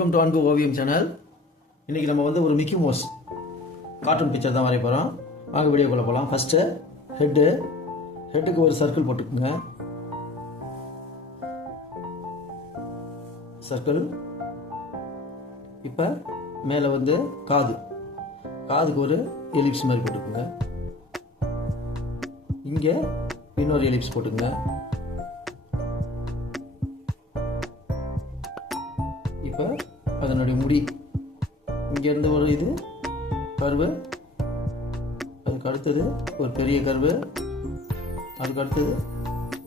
Welcome to அன்பு ஓவியம் channel. இன்றைக்கி நம்ம வந்து ஒரு மிக்கி மவுஸ் கார்ட்டூன் பிக்சர் தான் வரைய போகிறோம். வாங்க வீடியோக்குள்ளே போகலாம். ஃபஸ்ட்டு ஹெட்டுக்கு ஒரு சர்க்கிள் போட்டுக்குங்க. சர்க்கிள். இப்போ மேலே வந்து காதுக்கு ஒரு எலிப்ஸ் மாதிரி போட்டுக்குங்க. இங்கே இன்னொரு எலிப்ஸ் போட்டுக்குங்க. இப்போ அதனுடைய முடி இங்கேருந்து ஒரு இது கர்வு, அதுக்கு அடுத்தது ஒரு பெரிய கர்வு, அதுக்கு அடுத்தது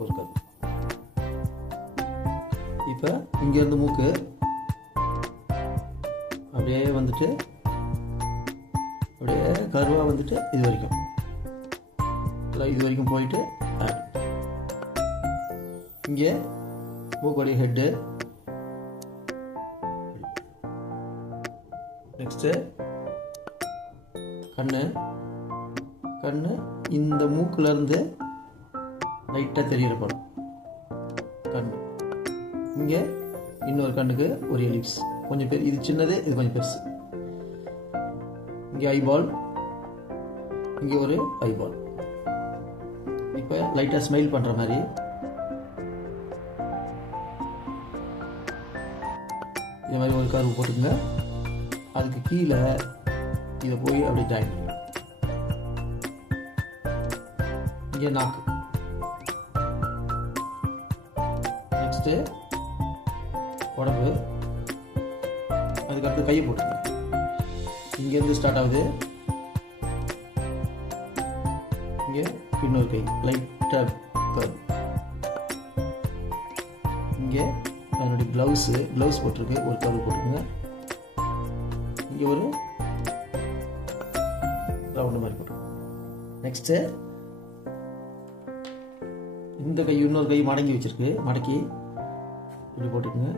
ஒரு கர்வு. இப்போ இங்கேருந்து மூக்கு அப்படியே வந்துட்டு அப்படியே கர்வாக வந்துட்டு இது வரைக்கும் போயிட்டு இங்கே மூக்குடைய ஹெட்டு. நெக்ஸ்ட்டு கண்ணு இந்த மூக்குலேருந்து லைட்டாக தெரிகிற படம் கண். இங்கே இன்னொரு கண்ணுக்கு ஒரு எலிப்ஸ், கொஞ்சம் இது சின்னது, இது கொஞ்சம் பெருசு. இங்கே ஐபால், இங்கே ஒரு ஐபால். இப்போ லைட்டாக ஸ்மைல் பண்ணுற மாதிரி இது மாதிரி ஒரு கர்வு போட்டுக்கோங்க. அதுக்கு கீழே இதை போய் அப்படி ஜாயின் பண்ணி இங்கே நாக்கு. நெக்ஸ்ட்டு உடம்பு, அதுக்கடுத்து கையை போட்டுங்க. இங்கேருந்து ஸ்டார்ட் ஆகுது, இங்கே இன்னொரு கை லைட்டாக கர்வ். இங்கே அதனுடைய க்ளவுஸ் போட்டிருக்கு, ஒரு கர்வ் போட்டுக்கோங்க. இங்கே ஒரு ரவுண்டு மாதிரி போட்டுருங்க. நெக்ஸ்ட்டு இந்த கை இன்னொரு கை மடங்கி மடக்கி இப்படி போட்டுக்குங்க.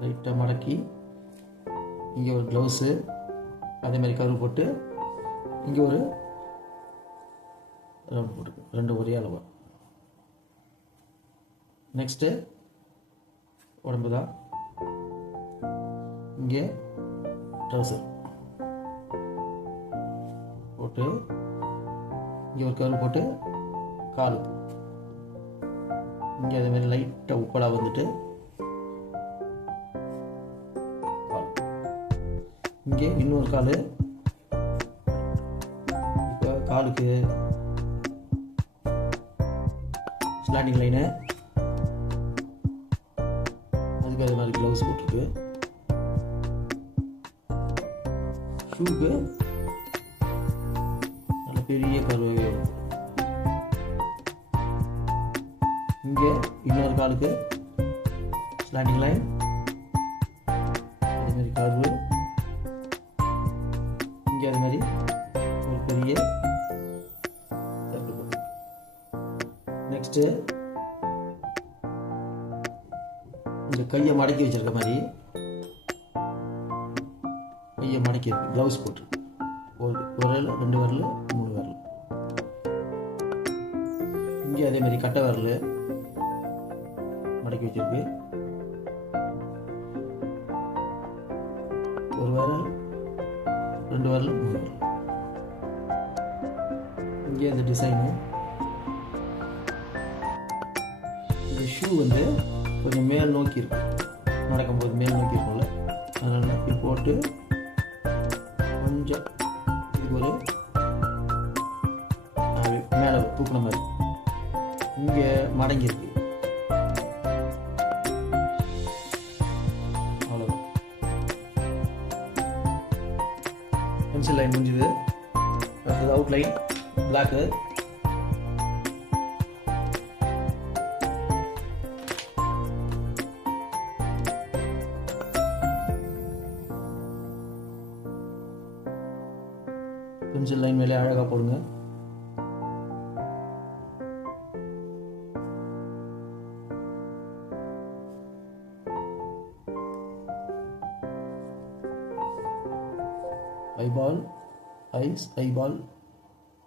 லைட்டாக மடக்கி இங்கே ஒரு க்ளவுஸு, அதே மாதிரி கருவு போட்டு இங்கே ஒரு ரவுண்டு போட்டுக்கு, ரெண்டு ஒரே அளவாக. நெக்ஸ்ட்டு உடம்பு தான். இங்கே ட்ரௌசர் போட்டு இங்கே ஒரு கர்வ் போட்டு காலுக்கு இங்கே அதே மாதிரி லைட்டாக உப்பலாக வந்துட்டு கால். இங்கே இன்னொரு கால். இப்போ காலுக்கு ஸ்லாண்டிங் லைனு, அதுக்கு அதே மாதிரி க்ளவுஸ் போட்டிருக்கு. ஷூக்கு நல்ல பெரிய கருவாக. இங்கே இன்னொரு காலுக்கு ஸ்லாண்டிங் லைன், அதே மாதிரி கர்வு. இங்கே அது மாதிரி ஒரு பெரிய சர்க்கிள். நெக்ஸ்ட்டு இந்த கையை மடக்கி வச்சிருக்க மாதிரி கையை மடக்கி இருக்கு, க்ளவுஸ் போட்டு ஒரு விரல், ரெண்டு விரல், மூணு விரல். இங்கே அதே மாதிரி கட்டை விரல் மடக்கி வச்சிருக்கு, ஒரு விரல், ரெண்டு விரல், மூணு விரல். இங்கே அந்த டிசைனு. இந்த ஷூ வந்து கொஞ்சம் மேல் நோக்கி இருக்கும், நடக்கும்போது மேல் நோக்கி இருக்கும்ல, அதனால் இப்படி போட்டு கொஞ்சம் இது ஒரு மேலே தூக்குன மாதிரி இங்கே மடங்கியிருக்கு. அவ்வளோதான். பென்சில் லைன் முடிஞ்சுது. அடுத்தது அவுட்லைன் பிளாக்கு. பென்சில் லைன் மேலே அழகாக போடுங்க. ஐபால், ஐஸ், ஐபால்,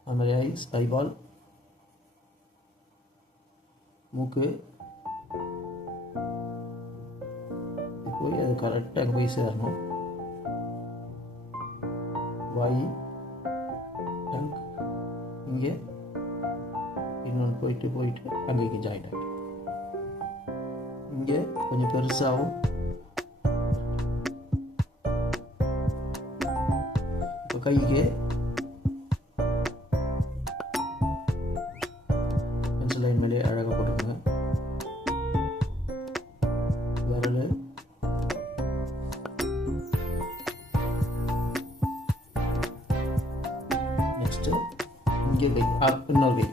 அது மாதிரி ஐஸ், ஐபால், மூக்கு, போய் அது கரெக்டாக அங்கே போய் சேரணும். வாய் டங்க் இங்கே இன்னொன்று போயிட்டு அங்கேக்கு ஜாயின் ஆகிடும். இங்கே கொஞ்சம் பெருசாகவும் இப்போ கைக்கு பென்சில் லைன் மேலே அழகாக போட்டுருங்க. விரல் நெக்ஸ்ட்டு இங்கே கை இன்னொரு கை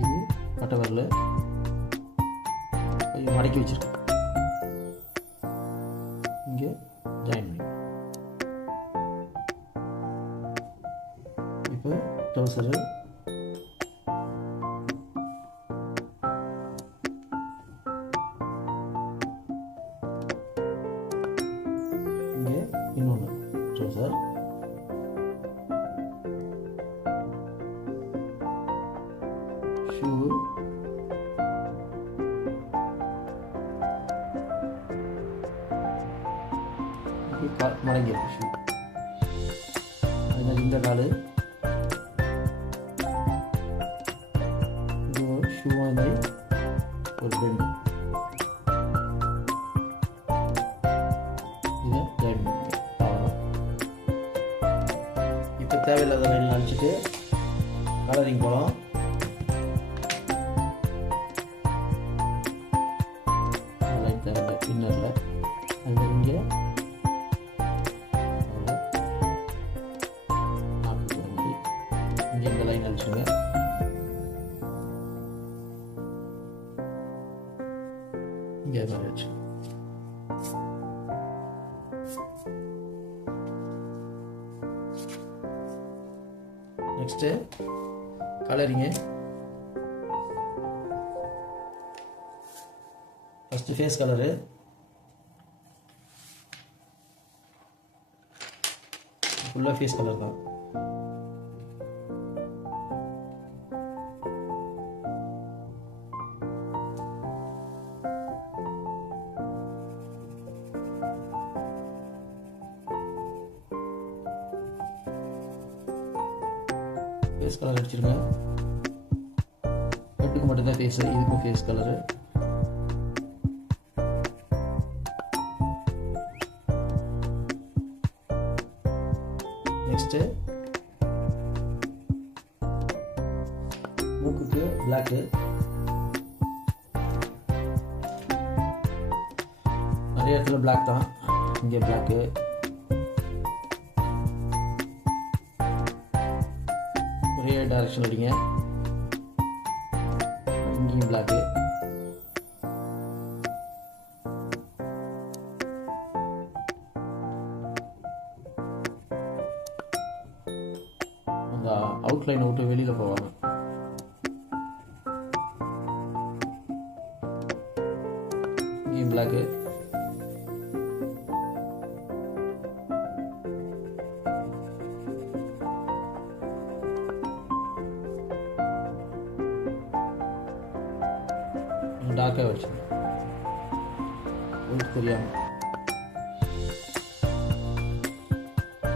இது கட்டை விரல் மடக்கி வச்சிருக்கேன். இங்கே ஜாயின் பண்ணி இப்போ ட்ரௌசரு இங்கே இன்னொன்று ட்ரௌசர் ஷூ மடங்கி ஷூ. அதனால் இந்த கால் ஷூ வந்து ஒரு பெண்டு இதை ஜாயின் பண்ணி அவ்வளோதான். இப்போ தேவையில்லாத லைன் அடிச்சுட்டு கலரிங் போகலாம். லைன் தேவை பின்னரில் அது இங்கே இங்கே இந்த லைன் அடிச்சுங்க. இங்கே மாதிரி வச்சு நெக்ஸ்ட்டு கலரிங்கு. ஃபஸ்ட்டு ஃபேஸ் கலரு ஃபுல்லாக ஃபேஸ் கலர் தான். ஃபேஸ் கலர் அடிச்சிருங்க. ஹெட்டுக்கு மட்டும்தான் ஃபேஸு, இதுக்கும் ஃபேஸ் கலரு. நெக்ஸ்ட்டு மூக்குக்கு பிளாக்கு. நிறைய இடத்துல பிளாக் தான். இங்கே பிளாக்கு, ஒரே டைரக்ஷன் அடிங்க. இங்கேயும் பிளாக்கு. அந்த அவுட்லைனை விட்டு வெளியில் போவாங்க. இங்கேயும் பிளாக்கு. டார்க்காக வச்சுங்க, உங்களுக்கு தெரியாமல்.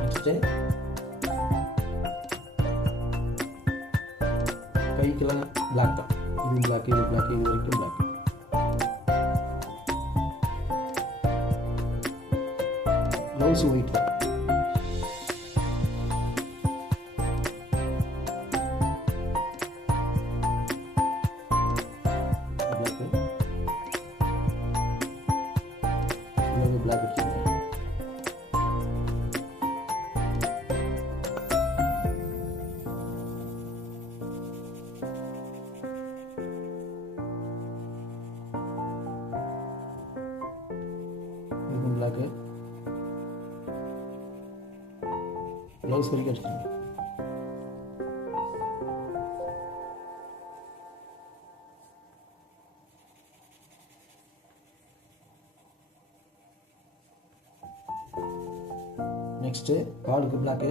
நெக்ஸ்ட்டு கைக்கெல்லாம் பிளாக் தான். இது பிளாக், இது பிளாக், இது வரைக்கும் பிளாக். ப்ளவுஸ் ஒயிட் தான். பிளாக் வச்சுருக்கேன். இதுக்கும் பிளாக்கு. ப்ளவுஸ் வரைக்கும் அடிச்சிருக்கேன். நெக்ஸ்ட்டு காலுக்கு பிளாக்கு.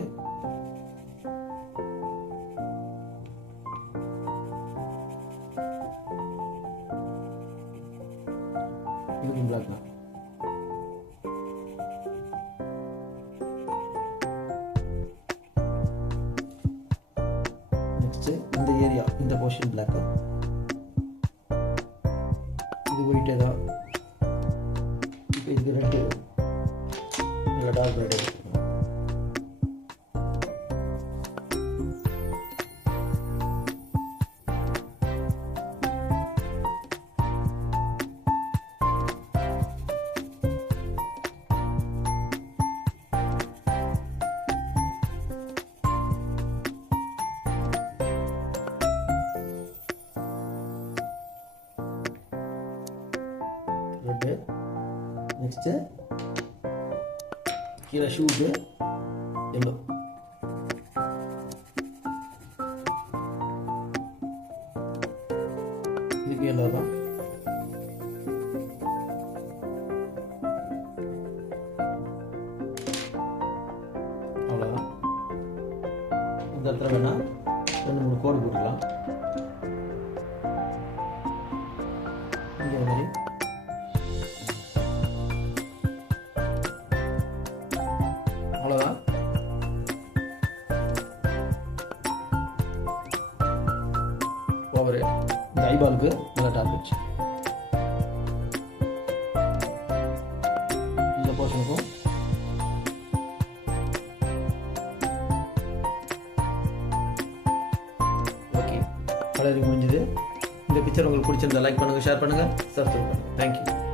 ஏரியா இந்த போர்ஷன் பிளாக்கு, இது ஒயிட்டே தான். இப்போ இதுக்கு ரெட்டு இல்லை டார்க் ரெட் எடுத்துக்கணும். ரெட்டு நெக்ஸ்ட்டு கீழே ஷூக்கு எல்லோ. இதுக்கு எல்லோ தான். அவ்வளோதான். இந்த இடத்துல வேணால் 2-3 கோடு போட்டுக்கலாம். இந்த மாதிரி அவ்வளோதான். ஓவரு இந்த ஐபாலுக்கு நல்லா டார்கெட். இந்த போர்ஷனுக்கும் ஓகே, கலரிங் முடிஞ்சது. இந்த பிக்சர் உங்களுக்கு பிடிச்சிருந்தா லைக் பண்ணுங்கள், ஷேர் பண்ணுங்கள், சப்ஸ்கிரைப் பண்ணுங்கள். தேங்க்யூ.